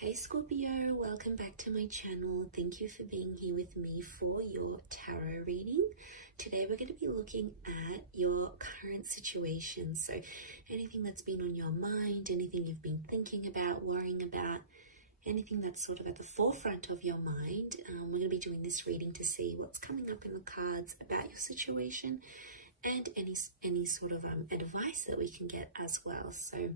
Hey Scorpio, welcome back to my channel. Thank you for being here with me for your tarot reading. Today we're going to be looking at your current situation. So anything that's been on your mind, anything you've been thinking about, worrying about, anything that's sort of at the forefront of your mind. We're going to be doing this reading to see what's coming up in the cards about your situation and any sort of advice that we can get as well. So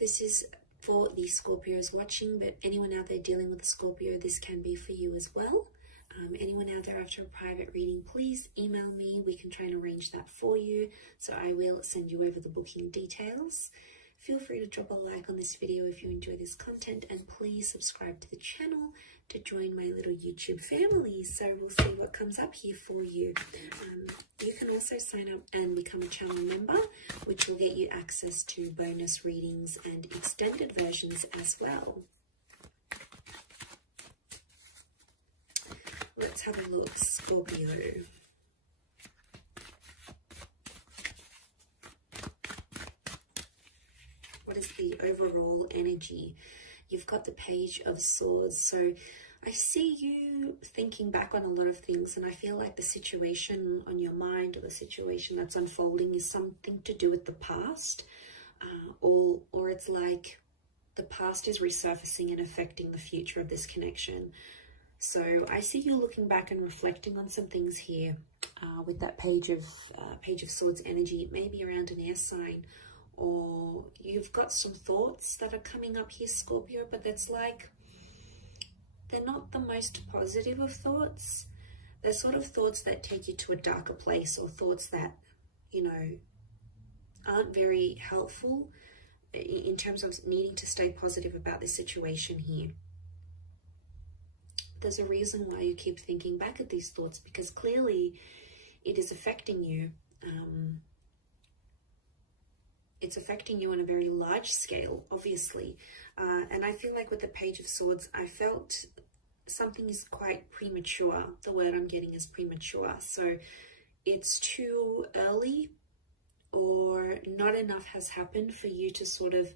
this is for the Scorpios watching, but anyone out there dealing with a Scorpio, this can be for you as well. Anyone out there after a private reading, please email me. We can try and arrange that for you. So I will send you over the booking details. Feel free to drop a like on this video if you enjoy this content, and please subscribe to the channel to join my little YouTube family. So we'll see what comes up here for you. You can also sign up and become a channel member, which will get you access to bonus readings and extended versions as well. Let's have a look, Scorpio. What is the overall energy? You've got the Page of Swords. So I see you thinking back on a lot of things, and I feel like the situation on your mind or the situation that's unfolding is something to do with the past, or it's like the past is resurfacing and affecting the future of this connection. So I see you looking back and reflecting on some things here with that Page of Swords energy. It may be around an air sign, or you've got some thoughts that are coming up here, Scorpio, but that's like, they're not the most positive of thoughts. They're sort of thoughts that take you to a darker place, or thoughts that, you know, aren't very helpful in terms of needing to stay positive about this situation here. There's a reason why you keep thinking back at these thoughts, because clearly it is affecting you. It's affecting you on a very large scale, obviously. And I feel like with the Page of Swords, I felt something is quite premature. The word I'm getting is premature. So it's too early, or not enough has happened for you to sort of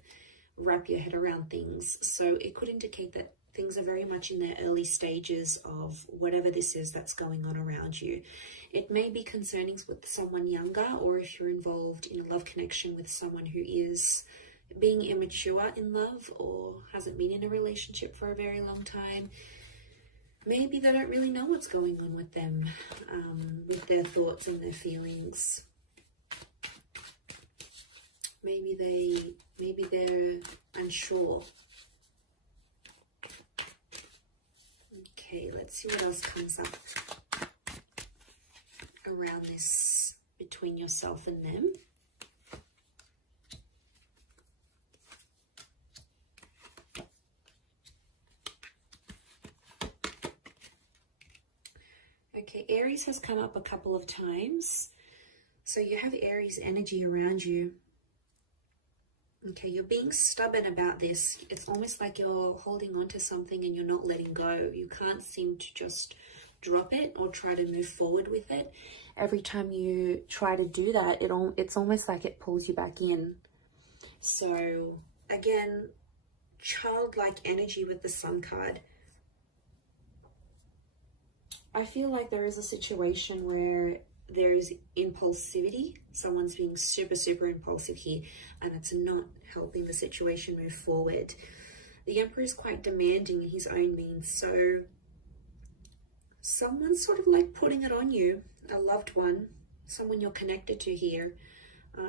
wrap your head around things. So it could indicate that things are very much in their early stages of whatever this is that's going on around you. It may be concerning with someone younger, or if you're involved in a love connection with someone who is being immature in love or hasn't been in a relationship for a very long time. Maybe they don't really know what's going on with them, with their thoughts and their feelings. Maybe they're unsure. Okay, let's see what else comes up around this between yourself and them. Okay, Aries has come up a couple of times. So you have Aries energy around you. Okay, you're being stubborn about this. It's almost like you're holding on to something and you're not letting go. You can't seem to just drop it or try to move forward with it. Every time you try to do that, it's almost like it pulls you back in. So again, childlike energy with the Sun card. I feel like there is a situation where there is impulsivity. Someone's being super, super impulsive here, and it's not helping the situation move forward. The Emperor is quite demanding in his own means, so someone's sort of like putting it on you, a loved one, someone you're connected to here,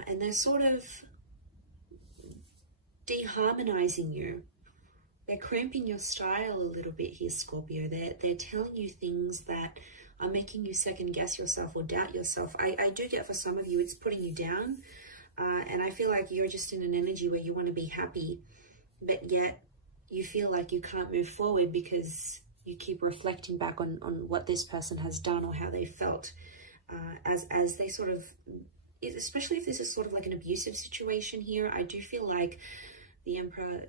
and they're sort of deharmonizing you. They're cramping your style a little bit here, Scorpio. They're telling you things that are making you second guess yourself or doubt yourself. I do get, for some of you, it's putting you down. And I feel like you're just in an energy where you want to be happy, but yet you feel like you can't move forward because you keep reflecting back on what this person has done or how they felt as they sort of, especially if this is sort of like an abusive situation here. I do feel like the Emperor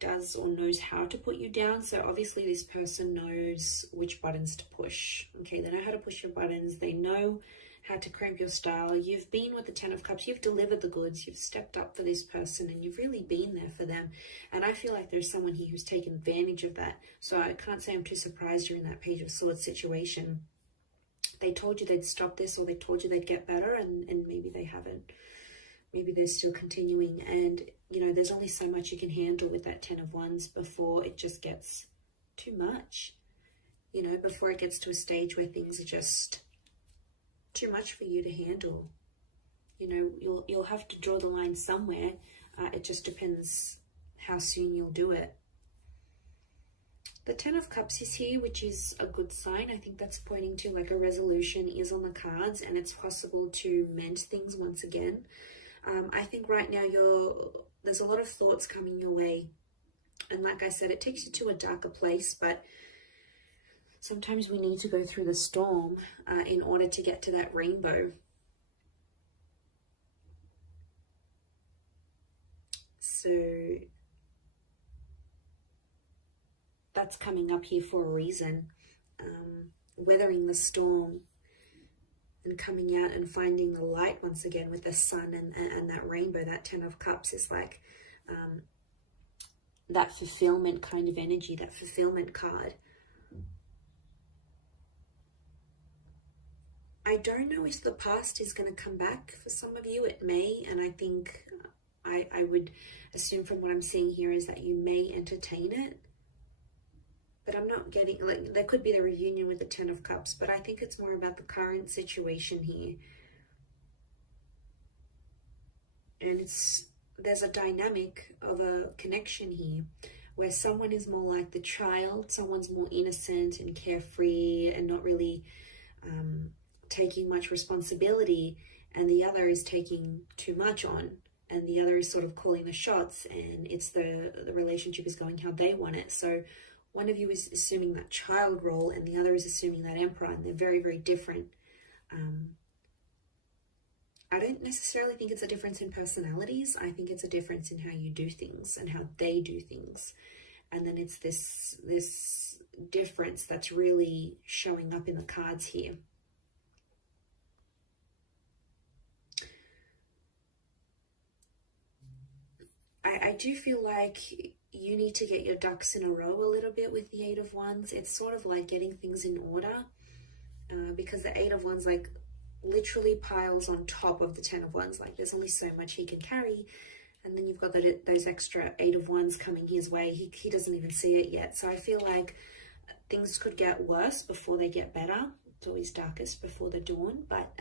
does or knows how to put you down. So obviously this person knows which buttons to push. Okay, they know how to push your buttons. They know had to cramp your style. You've been with the Ten of Cups. You've delivered the goods. You've stepped up for this person and you've really been there for them. And I feel like there's someone here who's taken advantage of that. So I can't say I'm too surprised you're in that Page of Swords situation. They told you they'd stop this, or they told you they'd get better, and maybe they haven't. Maybe they're still continuing. And, you know, there's only so much you can handle with that Ten of Wands before it just gets too much. You know, before it gets to a stage where things are just too much for you to handle. You know, you'll have to draw the line somewhere. It just depends how soon you'll do it. The Ten of Cups is here, which is a good sign. I think that's pointing to like a resolution is on the cards, and it's possible to mend things once again. I think right now there's a lot of thoughts coming your way. And like I said, it takes you to a darker place, but sometimes we need to go through the storm in order to get to that rainbow. So that's coming up here for a reason. Weathering the storm and coming out and finding the light once again with the sun and that rainbow. That Ten of Cups is like that fulfillment kind of energy, that fulfillment card. I don't know if the past is going to come back. For some of you it may, and I think I would assume from what I'm seeing here is that you may entertain it. But I'm not getting, like, there could be the reunion with the Ten of Cups, but I think it's more about the current situation here. And there's a dynamic of a connection here where someone is more like the child, someone's more innocent and carefree and not really taking much responsibility, and the other is taking too much on, and the other is sort of calling the shots, and it's the relationship is going how they want it. So one of you is assuming that child role and the other is assuming that emperor, and they're very, very different. I don't necessarily think it's a difference in personalities. I think it's a difference in how you do things and how they do things. And then it's this difference that's really showing up in the cards here. I do feel like you need to get your ducks in a row a little bit with the Eight of Wands. It's sort of like getting things in order, because the Eight of Wands like literally piles on top of the Ten of Wands. Like there's only so much he can carry, and then you've got those extra Eight of Wands coming his way. He doesn't even see it yet. So I feel like things could get worse before they get better. It's always darkest before the dawn, but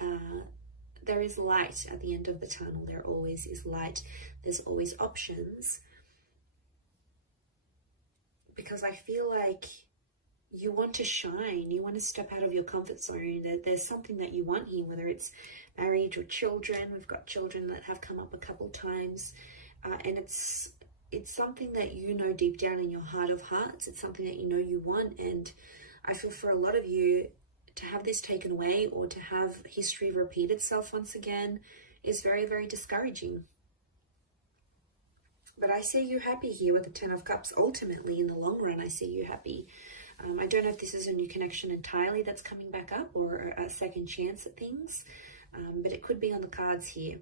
there is light at the end of the tunnel. There always is light. There's always options. Because I feel like you want to shine. You want to step out of your comfort zone. There's something that you want here, whether it's marriage or children. We've got children that have come up a couple times. And it's something that you know deep down in your heart of hearts. It's something that you know you want. And I feel for a lot of you, to have this taken away or to have history repeat itself once again is very, very discouraging. But I see you happy here with the Ten of Cups. Ultimately, in the long run, I see you happy. I don't know if this is a new connection entirely that's coming back up or a second chance at things, but it could be on the cards here.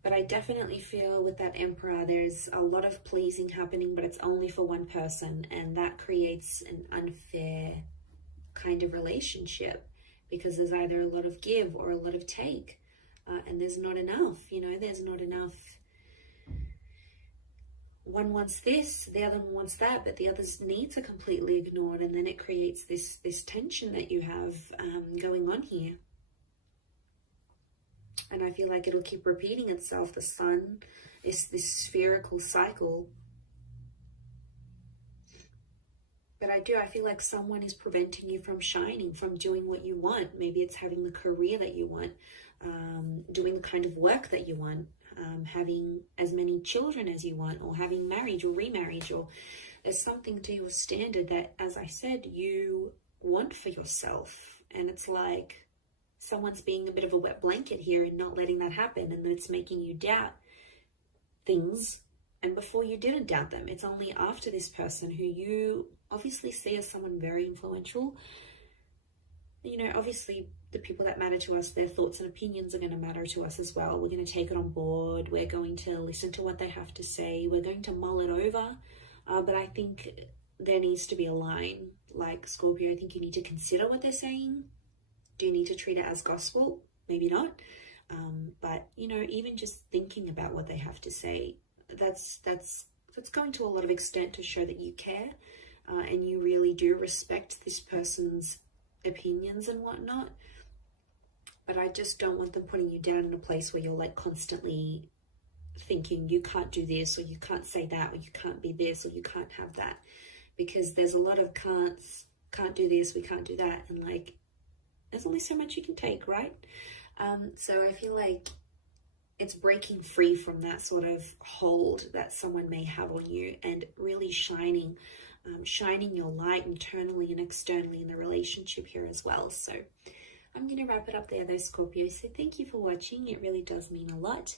But I definitely feel with that Emperor, there's a lot of pleasing happening, but it's only for one person. And that creates an unfair kind of relationship because there's either a lot of give or a lot of take. And there's not enough, you know, there's not enough. One wants this, the other one wants that, but the other's needs are completely ignored. And then it creates this tension that you have going on here. And I feel like it'll keep repeating itself. The sun is this spherical cycle. But I feel like someone is preventing you from shining, from doing what you want. Maybe it's having the career that you want, doing the kind of work that you want, having as many children as you want, or having marriage or remarriage, or there's something to your standard that, as I said, you want for yourself. And it's like someone's being a bit of a wet blanket here and not letting that happen, and then it's making you doubt things. And before you didn't doubt them, it's only after this person who you obviously see as someone very influential, you know, obviously the people that matter to us, their thoughts and opinions are going to matter to us as well. We're going to take it on board. We're going to listen to what they have to say. We're going to mull it over. But I think there needs to be a line. Like Scorpio, I think you need to consider what they're saying. Do you need to treat it as gospel? Maybe not. But, you know, even just thinking about what they have to say, that's going to a lot of extent to show that you care and you really do respect this person's opinions and whatnot. But I just don't want them putting you down in a place where you're like constantly thinking you can't do this, or you can't say that, or you can't be this, or you can't have that, because there's a lot of can't do this, we can't do that, and like there's only so much you can take, right? So I feel like it's breaking free from that sort of hold that someone may have on you, and really shining your light internally and externally in the relationship here as well. So I'm going to wrap it up there though, Scorpio. So thank you for watching. It really does mean a lot.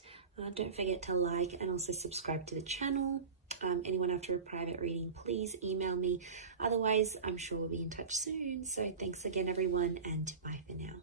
Don't forget to like and also subscribe to the channel. Anyone after a private reading, please email me. Otherwise, I'm sure we'll be in touch soon. So thanks again, everyone, and bye for now.